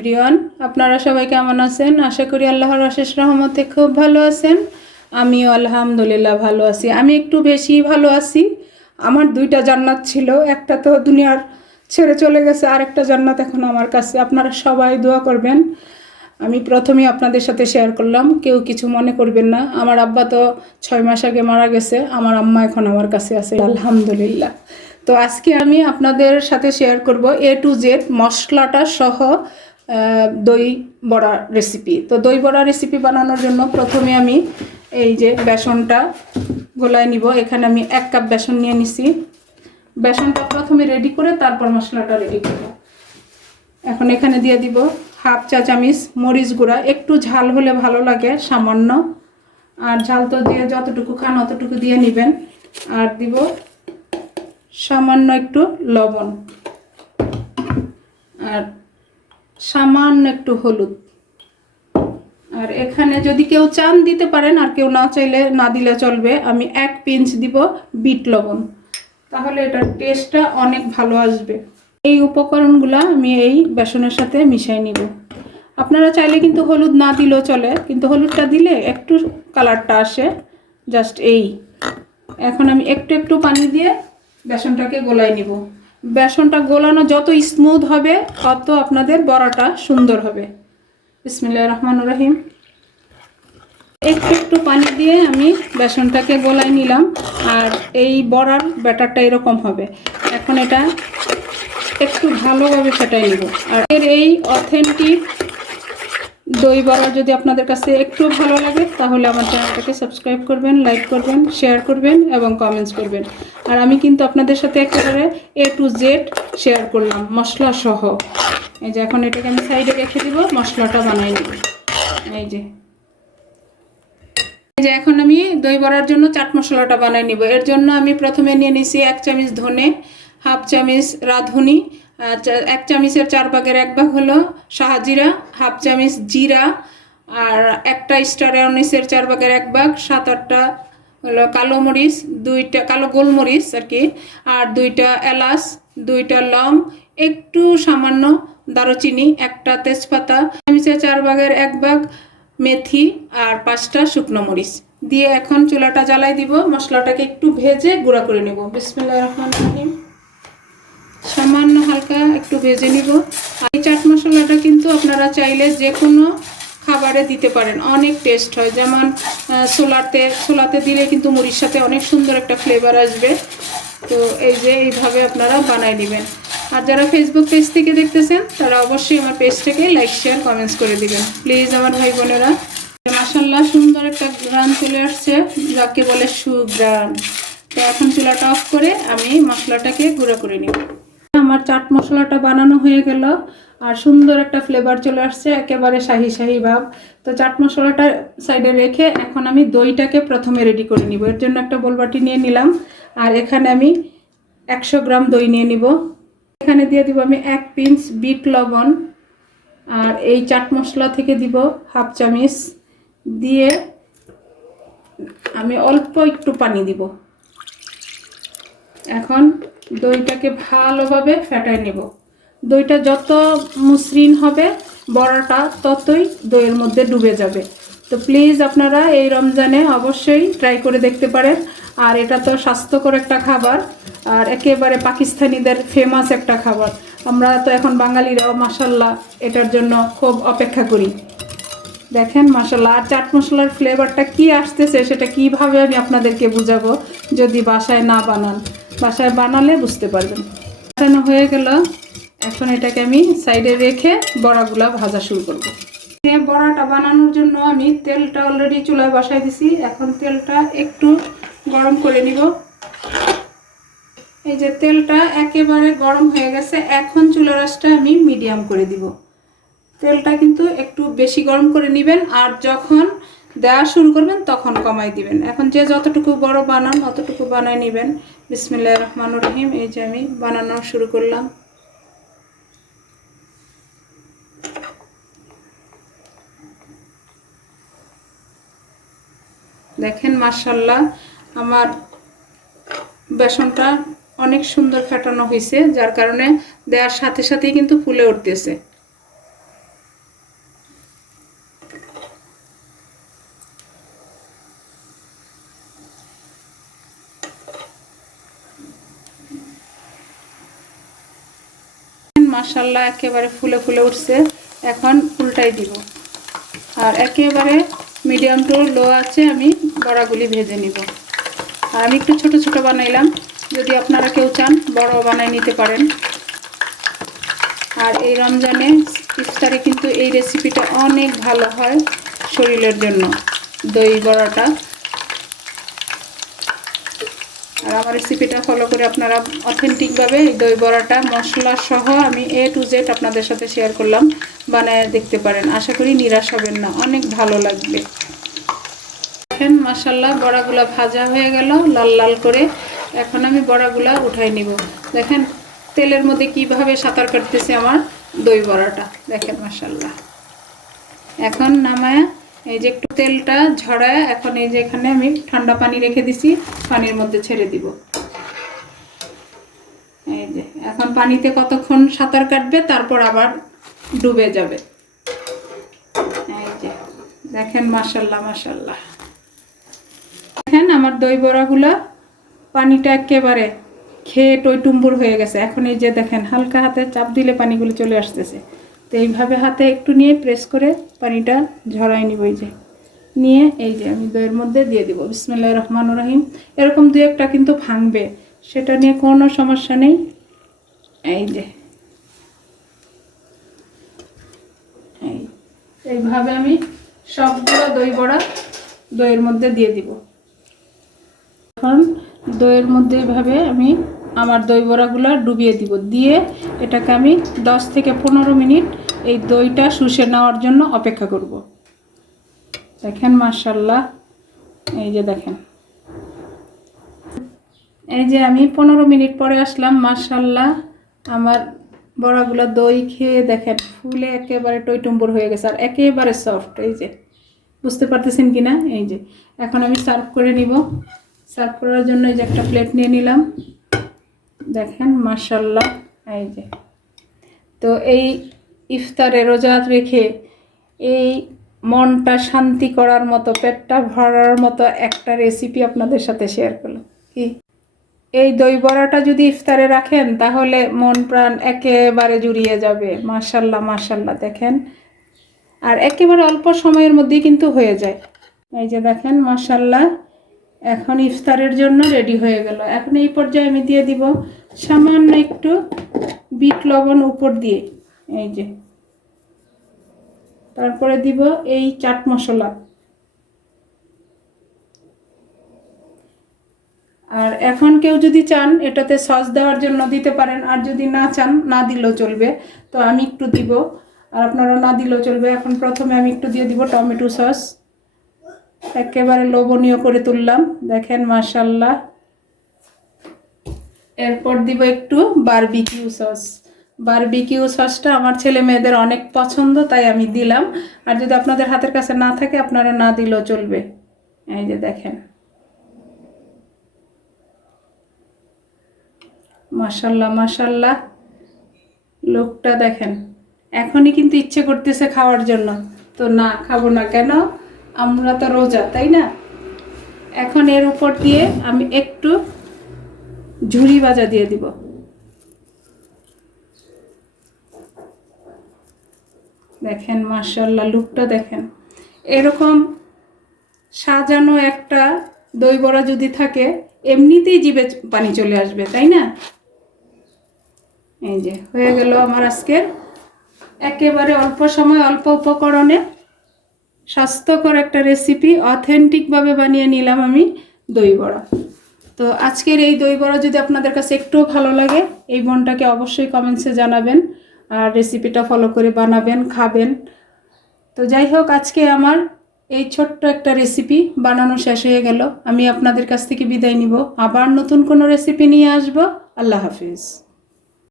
Everyone, আপনারা সবাই কেমন আছেন? আশা করি আল্লাহর অশেষ রহমতে খুব ভালো আছেন। আমিও আলহামদুলিল্লাহ ভালো আছি। আমি একটু বেশি ভালো আছি। আমার দুইটা জান্নাত ছিল, একটা তো দুনিয়ার ছেড়ে চলে গেছে আর একটা জান্নাত এখন আমার কাছে। আপনারা সবাই দোয়া করবেন। আমি প্রথমেই আপনাদের সাথে শেয়ার করলাম, কেউ কিছু মনে করবেন না। আমার আব্বা তো ছয় মাস আগে মারা গেছে, আমার আম্মা এখন আমার কাছে আছে, আলহামদুলিল্লাহ। তো আজকে আমি আপনাদের সাথে শেয়ার করব এ টু জেড মশলাটা সহ দই বড়া রেসিপি তো দই বড়া রেসিপি বানানোর জন্য প্রথমে আমি এই যে বেসনটা গোলায় নিব। এখানে আমি এক কাপ বেসন নিয়ে নিছি। বেসনটা প্রথমে রেডি করে তারপর মশলাটা রেডি করব। এখন এখানে দিয়ে দিব হাফ চা চামিচ মরিচ গুঁড়া। একটু ঝাল হলে ভালো লাগে, সামান্য। আর ঝাল তো দিয়ে যতটুকু খান অতটুকু দিয়ে নেবেন। আর দিব সামান্য একটু লবণ। আর সামান্য একটু হলুদ। আর এখানে যদি কেউ চান দিতে পারেন, আর কেউ না চাইলে, না দিলে চলবে। আমি এক পিঞ্চ দিব বিট লবণ। তাহলে এটার টেস্টটা অনেক ভালো আসবে। এই উপকরণগুলো আমি এই বেসনের সাথে মিশিয়ে নিব। আপনারা চাইলে কিন্তু হলুদ না দিলেও চলে, কিন্তু হলুদটা দিলে একটু কালারটা আসে। জাস্ট এই। এখন আমি একটু একটু পানি দিয়ে বেসনটাকে গোলাই নিব। বেসনটা গোলানো যত স্মুথ হবে, তত আপনাদের বড়াটা সুন্দর হবে। ইসমিল্লা রহমান রহিম। একটু একটু পানি দিয়ে আমি বেসনটাকে গোলাই নিলাম, আর এই বড়ার ব্যাটারটা এরকম হবে। এখন এটা একটু ভালোভাবে ফেটাই নেব। আর এর এই অথেন্টিক দই বড়া যদি আপনাদের কাছে একটু ভালো লাগে, তাহলে আমার চ্যানেলটাকে সাবস্ক্রাইব করবেন, লাইক করবেন, শেয়ার করবেন এবং কমেন্টস করবেন। আর আমি কিন্তু আপনাদের সাথে একেবারে এ টু জেড শেয়ার করলাম, মশলা সহ। এই যে এখন এটাকে আমি সাইডে রেখে দিব, মশলাটা বানাই নিব। এই যে। এই যে এখন আমি দই বড়ার জন্য চাট মশলাটা বানাই নিব। এর জন্য আমি প্রথমে নিয়ে নিছি এক চামচ ধনে হাফ চামচ রাঁধুনি এক চামচের চার ভাগের এক ভাগ হলো সাহাজিরা, হাফ চামচ জিরা, আর একটা স্টার অনিসের চার ভাগের এক ভাগ, সাত আটটা হলো কালো মরিচ, দুইটা কালো গোলমরিচ আর কি, আর দুইটা এলাচ, দুইটা লং, একটু সামান্য দারুচিনি, একটা তেজপাতা, চামচের চার ভাগের এক ভাগ মেথি, আর পাঁচটা শুকনো মরিচ। দিয়ে এখন চুলাটা জ্বালাই দিব, মশলাটাকে একটু ভেজে গুঁড়া করে নেব। বিসমিল্লাহ রহমান রহিম। সামান্য হালকা একটু ভেজে নিব। এই চাট মশলাটা কিন্তু আপনারা চাইলে যে কোনো খাবারে দিতে পারেন। অনেক টেস্ট হয়। যেমন আহ, ছোলাতে ছোলাতে দিলে কিন্তু মুড়ির সাথে অনেক সুন্দর একটা ফ্লেভার আসবে। তো এই যে এইভাবে আপনারা বানাই নেবেন। আর যারা ফেসবুক পেজ থেকে দেখতেছেন তারা অবশ্যই আমার পেজটাকে লাইক শেয়ার কমেন্টস করে দিবেন। প্লিজ আমার ভাই বোনেরা। মাসাল্লাহ সুন্দর একটা গ্রান চলে আসছে। যাকে বলে সুগ্রান তো এখন চুলাটা অফ করে আমি মশলাটাকে গুঁড়ো করে নিব। আমার চাট মশলাটা বানানো হয়ে গেল আর সুন্দর একটা ফ্লেভার চলে আসছে, একেবারে শাহি শাহি ভাব। তো চাট মশলাটা সাইডে রেখে এখন আমি দইটাকে প্রথমে রেডি করে নিব। এর জন্য একটা বোলবাটি নিয়ে নিলাম আর এখানে আমি একশো গ্রাম দই নিয়ে নিব। এখানে দিয়ে দিব আমি এক পিঞ্চ বিট লবণ আর এই চাট মশলা থেকে দিব হাফ চামিচ। দিয়ে আমি অল্প একটু পানি দিব। এখন দইটাকে ভালোভাবে ফেটায় নেব। দইটা যত মসৃণ হবে বড়াটা ততই দইয়ের মধ্যে ডুবে যাবে। তো প্লিজ আপনারা এই রমজানে অবশ্যই ট্রাই করে দেখতে পারেন। আর এটা তো স্বাস্থ্যকর একটা খাবার। আর একেবারে পাকিস্তানিদের ফেমাস একটা খাবার। আমরা তো এখন বাঙালিরাও মাসাল্লাহ এটার জন্য খুব অপেক্ষা করি। দেখেন মশলা আর চাট মশলার ফ্লেভারটা কি আসতেছে সেটা কীভাবে আমি আপনাদেরকে বুঝাবো যদি বাসায় না বানান। বাসায় বানালে বুঝতে পারবেন। বানানো হয়ে গেল। এখন এটাকে আমি সাইডে রেখে বড়াগুলা ভাজা শুরু করব। বড়াটা বানানোর জন্য আমি তেলটা অলরেডি চুলায় বসাই দিছি। এখন তেলটা একটু গরম করে নিব। এই যে তেলটা একেবারে গরম হয়ে গেছে, এখন চুলা রাসটা আমি মিডিয়াম করে দিব। তেলটা কিন্তু একটু বেশি গরম করে নেবেন, আর যখন দেওয়া শুরু করবেন, তখন কমাই দিবেন। এখন যে যতটুকু বড় বানান, অতটুকু বানাই নেবেন। বিসমিল্লাহ রহমান রহিম। এই যে আমি বানানো শুরু করলাম। দেখেন মার্শাল্লাহ আমার বেসনটা অনেক সুন্দর ফেটানো হয়েছে যার কারণে দেওয়ার সাথে সাথেই কিন্তু ফুলে উঠতেছে। মাসাল্লাহ একেবারে ফুলে ফুলে উঠছে। এখন উল্টাই দিব। আর একেবারে মিডিয়াম টু লো আছে, আমি বড়াগুলি ভেজে নিব। আর আমি একটু ছোট ছোট বানাইলাম, যদি আপনারা কেউ চান, বড় বানাই নিতে পারেন। আর এই রমজানে ইফতারে কিন্তু এই রেসিপিটা অনেক ভালো হয় শরীরের জন্য। দই বড়াটা আর আমার রেসিপিটা ফলো করে আপনারা অথেন্টিকভাবে এই দই বড়াটা, মশলা সহ আমি এ টু জেড আপনাদের সাথে শেয়ার করলাম, বানায় দেখতে পারেন। আশা করি নিরাশ হবেন না। অনেক ভালো লাগবে। দেখেন মাসাল্লাহ বড়াগুলো ভাজা হয়ে গেল, লাল লাল করে। এখন আমি বড়াগুলা উঠাই নিব। দেখেন, তেলের মধ্যে কীভাবে সাঁতার কাটতেছে আমার দই বড়াটা। দেখেন মাসাল্লাহ এখন নামায় এই যে একটু তেলটা ঝরায় এখন এই যে এখানে আমি ঠান্ডা পানি রেখে দিছি, পানির মধ্যে ছেড়ে দিব। এই যে, এখন পানিতে কতক্ষণ সাঁতার কাটবে, তারপর আবার ডুবে যাবে। এই যে, দেখেন মাসাল্লাহ মাসাল্লাহ দেখেন আমার দই বড়াগুলো পানিটা একেবারে খেয়ে টইটুম্বুর হয়ে গেছে। এখন এই যে দেখেন, হালকা হাতে চাপ দিলে পানিগুলো চলে আসতেছে। তো এইভাবে হাতে একটু নিয়ে প্রেস করে পানিটা ঝরাই নিব এই যে। নিয়ে এই যে আমি দইয়ের মধ্যে দিয়ে দিব। বিসমুল্লাহ রহমান রহিম। এরকম দু একটা কিন্তু ভাঙবে। সেটা নিয়ে কোনো সমস্যা নেই। এই যে। এই। এইভাবে আমি সবগুলো দই বড়া দইয়ের মধ্যে দিয়ে দিব। এখন দইয়ের মধ্যে এভাবে আমি আমার দই বড়াগুলো ডুবিয়ে দিব। দিয়ে এটাকে আমি 10 থেকে পনেরো মিনিট এই দইটা শুষে নেওয়ার জন্য অপেক্ষা করব। দেখেন মার্শাল্লাহ এই যে দেখেন। এই যে আমি পনেরো মিনিট পরে আসলাম মার্শাল্লাহ আমার বড়াগুলো দই খেয়ে দেখেন, ফুলে একেবারে টইটুম্বুর হয়ে গেছে আর একেবারে সফট এই যে, বুঝতে পারতেছেন কি না? এই যে, এখন আমি সার্ভ করে নিব। সার্ভ করার জন্য এই যে একটা প্লেট নিয়ে নিলাম। দেখেন মার্শাল্লাহ এই যে। তো এই ইফতারে রোজা রেখে এই মনটা শান্তি করার মতো, পেটটা ভরার মতো একটা রেসিপি আপনাদের সাথে শেয়ার করলাম। কি? এই দই বড়াটা যদি ইফতারে রাখেন, তাহলে মন প্রাণ একেবারে জুড়িয়ে যাবে। মার্শাল্লাহ মার্শাল্লাহ দেখেন। আর একেবারে অল্প সময়ের মধ্যেই কিন্তু হয়ে যায়। এই যে দেখেন মার্শাল্লাহ এখন ইফতারের জন্য রেডি হয়ে গেল। এখন এই পর্যায়ে আমি দিয়ে দিব সামান্য একটু বিট লবণ উপর দিয়ে। এই যে। তারপরে দিব এই চাট মশলা। আর এখন কেউ যদি চান এটাতে সস দেওয়ার জন্য দিতে পারেন, আর যদি না চান, না দিলেও চলবে। তো আমি একটু দিব। আর আপনারা না দিলেও চলবে। এখন প্রথমে আমি একটু দিয়ে দিব টমেটো সস। একেবারে লোভনীয় করে তুললাম। দেখেন মাশাল্লাহ এরপর দিব একটু বারবিকিউ সস বারবিকিউ সসটা আমার ছেলে মেয়েদের অনেক পছন্দ, তাই আমি দিলাম। আর যদি আপনাদের হাতের কাছে না থাকে, আপনারা না দিলেও চলবে। এই যে দেখেন। মাশাল্লাহ মাশাল্লাহ লোকটা দেখেন, এখনই কিন্তু ইচ্ছে করতেছে খাওয়ার জন্য। তো না, খাব না কেন? আমরা তো রোজা, তাই না? এখন এর উপর দিয়ে আমি একটু ঝুড়ি ভাজা দিয়ে দিব। দেখেন মার্শাল্লাহ লুকটা দেখেন। এরকম সাজানো একটা দই বড়া যদি থাকে, এমনিতেই জিভে পানি চলে আসবে, তাই না? এই যে, হয়ে গেল আমার আজকের একেবারে অল্প সময়, অল্প উপকরণে। স্বাস্থ্যকর একটা রেসিপি অথেন্টিকভাবে বানিয়ে নিলাম আমি দই বড়া। তো আজকের এই দই বড়া যদি আপনাদের কাছে একটুও ভালো লাগে, এই বোনটাকে অবশ্যই কমেন্টসে জানাবেন আর রেসিপিটা ফলো করে বানাবেন, খাবেন। তো যাই হোক, আজকে আমার এই ছোট্ট একটা রেসিপি বানানো শেষ হয়ে গেল। আমি আপনাদের কাছ থেকে বিদায় নিব। আবার নতুন কোনো রেসিপি নিয়ে আসব। আল্লাহ হাফিজ।